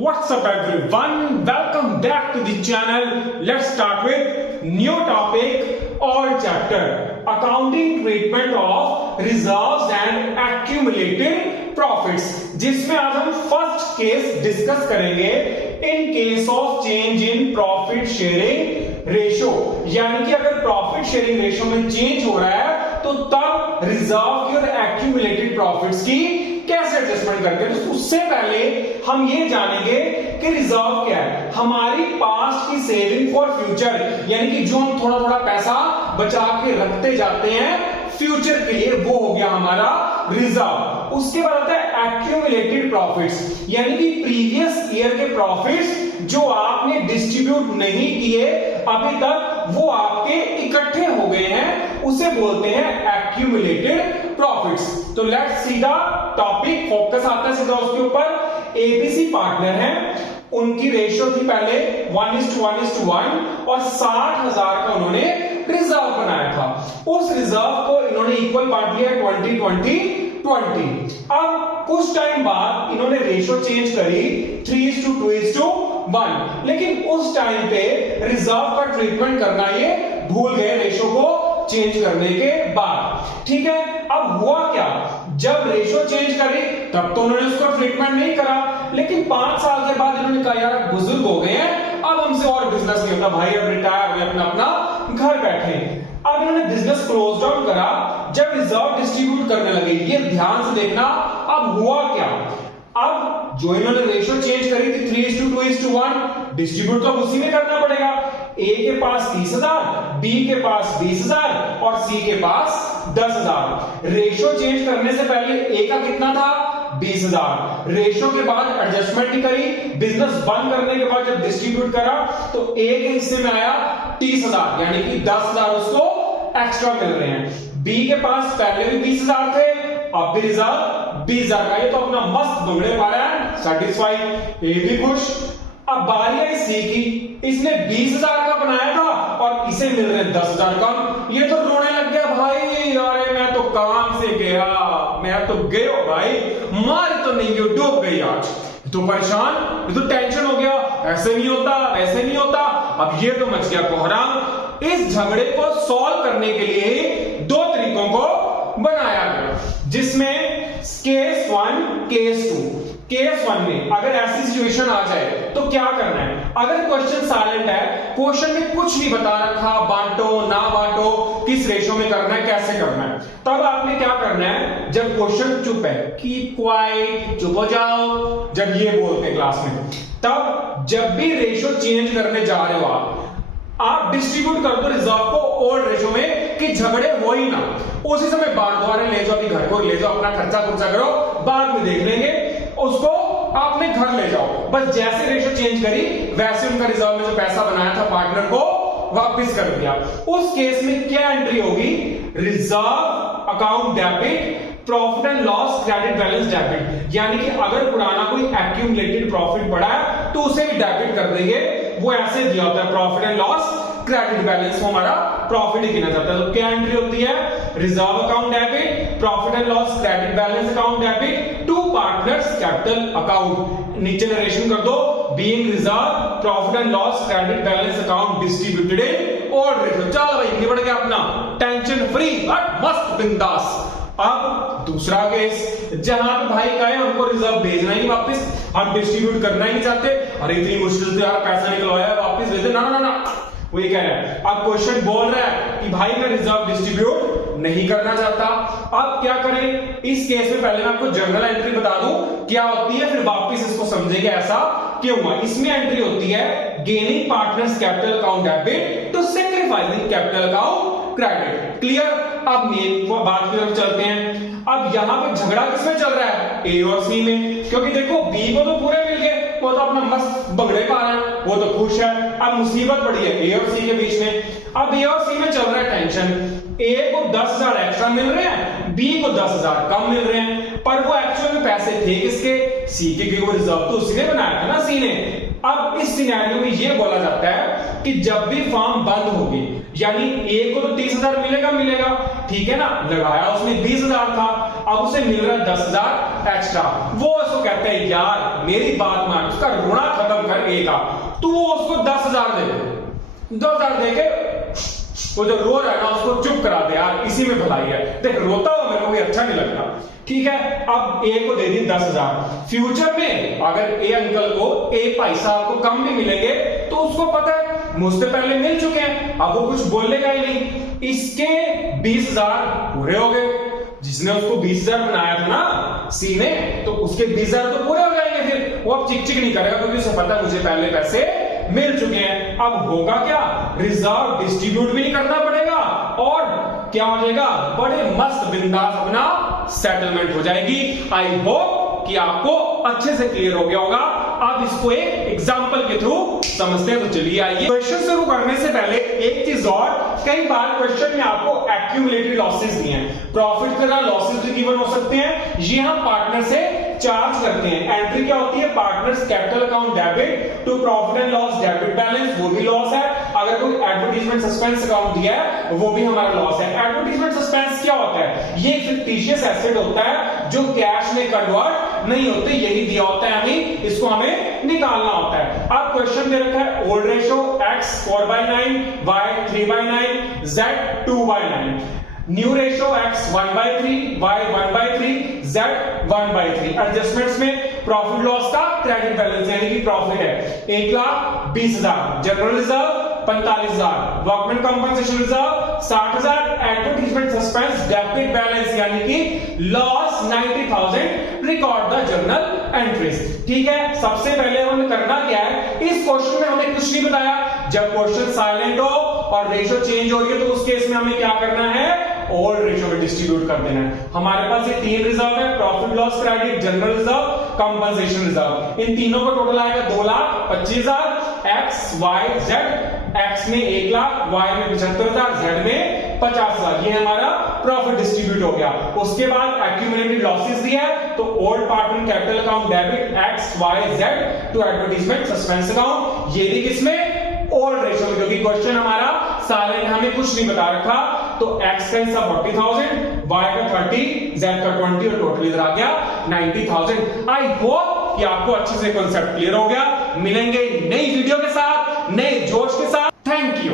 What's up everyone? Welcome back to the channel. Let's start with new topic or chapter accounting treatment of reserves and accumulated profits, जिसमें आज हम first case discuss करेंगे in case of change in profit sharing ratio. यानी कि अगर profit sharing ratio में change हो रहा है तो तब रिजर्व की और एक्यूमुलेटेड प्रॉफिट्स की कैसे एडजस्टमेंट करते हैं। तो उससे पहले हम ये जानेंगे कि रिजर्व क्या है। हमारी पास्ट की सेविंग फॉर फ्यूचर, यानी कि जो हम थोड़ा थोड़ा पैसा बचा के रखते जाते हैं फ्यूचर के लिए, वो हो गया हमारा रिजर्व। उसके बाद आता है एक्यूमुलेटेड प्रॉफिट्स, यानी कि प्रीवियस ईयर के प्रॉफिट्स जो आपने डिस्ट्रीब्यूट नहीं किए अभी तक, वो आपके इकट्ठे हो गए हैं, उसे बोलते हैं एक्यूमुलेटेड प्रॉफिट्स। तो let's see the topic. Focus आता है सीधा उसके ऊपर। एबीसी पार्टनर हैं, उनकी रेशियो थी पहले 1:1:1 और 60,000 का उन्होंने रिजर्व बनाया था। उस रिजर्व को इन्होंने इक्वल बांट लिया 20-20-20। अब कुछ टाइम बाद इन्होंने रेशियो चेंज करी 3:2:1, लेकिन उस टाइम पे रिजर्व का ट्रीटमेंट करना ये भूल गए रेशियो को चेंज करने के बाद। ठीक है, अब हुआ क्या, जब रेशियो चेंज करी तब तो उन्होंने उसको ट्रीटमेंट नहीं करा, लेकिन 5 साल के बाद इन्होंने कहा यार बुजुर्ग हो गए हैं, अब हमसे और बिजनेस नहीं होता भाई, अब रिटायर हुए, अपना अपना घर बैठे। अब इन्होंने बिजनेस क्लोज डाउन करा जब रिजर्व डिस्ट्रीब्यूट करने लगे। ये ध्यान से देखना, अब हुआ क्या, अब जो इन्होंने रेशियो चेंज करी थी 3:2:1, डिस्ट्रीब्यूट तो उसी में करना पड़ेगा। ए के पास 30,000, बी के पास 20,000 और सी के पास 10,000। रेशियो चेंज करने से पहले ए का कितना था, 20,000। रेशियो के बाद एडजस्टमेंट ही करी, बिजनेस बंद करने के बाद जब डिस्ट्रीब्यूट करा तो ए के हिस्से में आया 30,000, यानी कि 10,000 उसको एक्स्ट्रा मिल रहे हैं। बी के पास पहले भी 20,000 थे, अब भी रिजर्व 20,000 का, ये तो अपना मस्त दुगड़े पा रहा है, सेटिस्फाइड, ए भी खुश। अब बारी आई सी की, इसने 20,000 का बनाया था और इसे मिल रहे 10,000 कम। ये तो रोने लग गया भाई, अरे मैं तो काम से गया, मैं तो गया भाई, मार तो नहीं गई, डूब गई आज। तो परेशान, ये तो टेंशन हो गया, ऐसे नहीं होता, ऐसे नहीं होता। अब ये तो मच गया कोहराम। इस झगड़े को सॉल्व करने के लिए 2 तरीकों को बनाया गया, जिसमें केस 1, केस 2। केस 1 में अगर ऐसी सिचुएशन आ जाए तो क्या करना है। अगर क्वेश्चन साइलेंट है, क्वेश्चन में कुछ नहीं बता रखा, बांटो ना बांटो, किस रेशियो में करना है, कैसे करना है, तब आपने क्या करना है, जब क्वेश्चन चुप है, कीप क्वाइट, चुप हो जाओ, जब ये बोलते हैं क्लास में, तब जब भी रेशियो चेंज करने जा रहे हो आप डिस्ट्रीब्यूट कर दो रिजर्व को ओल्ड रेशियो में, कि झगड़े हो ही ना। उसी समय बांट दो, अरे ले जाओ, अभी घर को ले जाओ, अपना खर्चा खुर्चा करो, बाद में देख लेंगे, उसको आपने घर ले जाओ। बस जैसे रेशियो चेंज करी वैसे उनका रिजर्व में जो पैसा बनाया था पार्टनर को वापस कर दिया। उस केस में क्या एंट्री होगी, reserve account debit, profit and loss credit balance debit. यानी कि अगर पुराना कोई एक्यूमुलेटेड प्रॉफिट पड़ा है तो उसे भी डेबिट कर देंगे। वो ऐसे दिया होता है profit and loss credit balance, हमारा प्रॉफिट ही गिना जाता है। तो क्या एंट्री होती है, reserve account debit, profit and loss credit balance account debit to partners capital account. नीचे नरेशन कर दो, being reserve profit and loss credit balance account distributed in order ratio. चलो भाई निबड़ गया अपना, टेंशन फ्री और मस्त बिंदास। अब दूसरा केस, जहां पे भाई कहे हमको रिजर्व भेजना ही वापस, हम डिस्ट्रीब्यूट करना ही नहीं चाहते, अरे इतनी मुश्किल से यार पैसा निकलवाया वापस भेज दे, ना ना ना, वो ये कह रहा है। अब क्वेश्चन बोल रहा है कि भाई मैं रिजर्व डिस्ट्रीब्यूट नहीं करना चाहता, अब क्या करें। इस केस में पहले मैं आपको जनरल एंट्री बता दूं क्या होती है, फिर वापस इसको समझेंगे ऐसा क्यों हुआ। इसमें एंट्री होती है gaining partners capital account debit to sacrificing capital account credit. Clear. अब मेन बात की तरफ चलते हैं। अब यहां पे झगड़ा किसमें चल रहा है, ए और सी में, क्योंकि देखो बी को तो पूरे मिल गए, वो तो अपना मस्त बगड़े पा रहा है, वो तो खुश है। अब मुसीबत पड़ी है ए और सी के बीच में। अब ए और सी में चल रहा है टेंशन, ए को 10,000 एक्स्ट्रा मिल रहे हैं, बी को 10,000 कम मिल रहे हैं, पर वो एक्चुअल में पैसे थे किसके, सी के, क्योंकि वो रिजर्व तो उसी ने बनाया था ना, सी ने। अब इस सिनेरियो में ये बोला जाता है कि जब भी फर्म बंद होगी, यानी ए को तो 30,000 मिलेगा, ठीक है ना, लगाया उसने 20,000 था, अब उसे मिल रहा है 10,000 एक्स्ट्रा। वो उसको कहते हैं यार मेरी बात मान, उसका रोना खत्म कर ए का, तू वो उसको 10,000 दे दे, 10,000 दे के वो जो रो रहा है ना उसको चुप करा दे यार, इसी में भलाई है। देख रोता हुआ मेरे को भी अच्छा नहीं लगता, ठीक है। अब ए को दे दी 10,000, फ्यूचर में अगर ए अंकल को, ए भाई साहब को कम भी मिलेंगे तो उसको पता है मुझसे पहले मिल चुके हैं, अब वो कुछ बोलेगा ही नहीं। इसके 20,000 पूरे हो गए, जिसने उसको 20,000 बनाया था ना सी ने, तो उसके 20,000 तो पूरे हो जाएंगे, फिर वो अब चिक चिक नहीं करेगा क्योंकि उसे पता है मुझे पहले पैसे मिल चुके हैं। अब होगा क्या, रिजर्व डिस्ट्रीब्यूट भी नहीं करना पड़ेगा और क्या हो जाएगा, बड़े मस्त बिंदास अपना सेटलमेंट हो जाएगी। आई होप कि आपको अच्छे से क्लियर हो गया होगा। अब इसको एक एग्जांपल के थ्रू समझते हैं, तो चलिए आइए। क्वेश्चन शुरू करने से पहले एक चीज और, कई बार क्वेश्चन में आपको एक्यूमुलेटेड लॉसेस दिए हैं, प्रॉफिट के साथ लॉसेस भी गिवन हो सकते हैं, ये हम पार्टनर से चार्ज करते हैं। एंट्री क्या होती है, partners capital account debit to profit and loss debit balance, वो भी लॉस है। अगर कोई एडवर्टाइजमेंट सस्पेंस अकाउंट दिया है वो भी हमारा लॉस है। एडवर्टाइजमेंट सस्पेंस क्या होता है, ये फिक्टिशियस एसेट होता है जो कैश में कन्वर्ट नहीं होते, यही दिया होता है हमें, इसको हमें निकालना होता है। अब क्वेश्चन दे रखा है old ratio x 4/9, y 3/9, z 2/9, new ratio x 1/3, y 1/3, z 1/3। Adjustments में प्रॉफिट लॉस का क्रेडिट बैलेंस यानी कि प्रॉफिट है 1,20,000, general reserve 45,000, workman compensation reserve 60,000, advertisement suspense debit balance यानी कि loss 90,000, record the journal entries. ठीक है, सबसे पहले हमें करना क्या है, इस क्वेश्चन में हमें कुछ नहीं बताया, जब क्वेश्चन साइलेंट हो और रेशो चेंज हो रही है तो उस केस में हमें क्या करना है, ओल्ड रेशो में डिस्ट्रीब्यूट कर देना है। हमारे पास ये 3 रिजर्व है, profit loss credit, general reserve, compensation reserve. इन तीनों का टोटल आएगा 2,25,000, x y z, x में 1,00,000, y में 75,000, z में 50,000। ये हमारा प्रॉफिट डिस्ट्रीब्यूट हो गया। उसके बाद एक्यूमुलेटेड लॉसेस दिया है तो old partner capital account debit x y z to advertisement suspense account, ये भी किसमें, ओल्ड रेशो में, क्योंकि क्वेश्चन हमारा साइलेंट हमें कुछ नहीं बता रखा। तो x का हिस्सा 40,000, y का 30, z का 20 और टोटल इधर आ गया 90,000। आई होप कि आपको अच्छे से कॉन्सेप्ट क्लियर हो गया। मिलेंगे नई वीडियो के साथ, नए जोश के साथ। Thank you.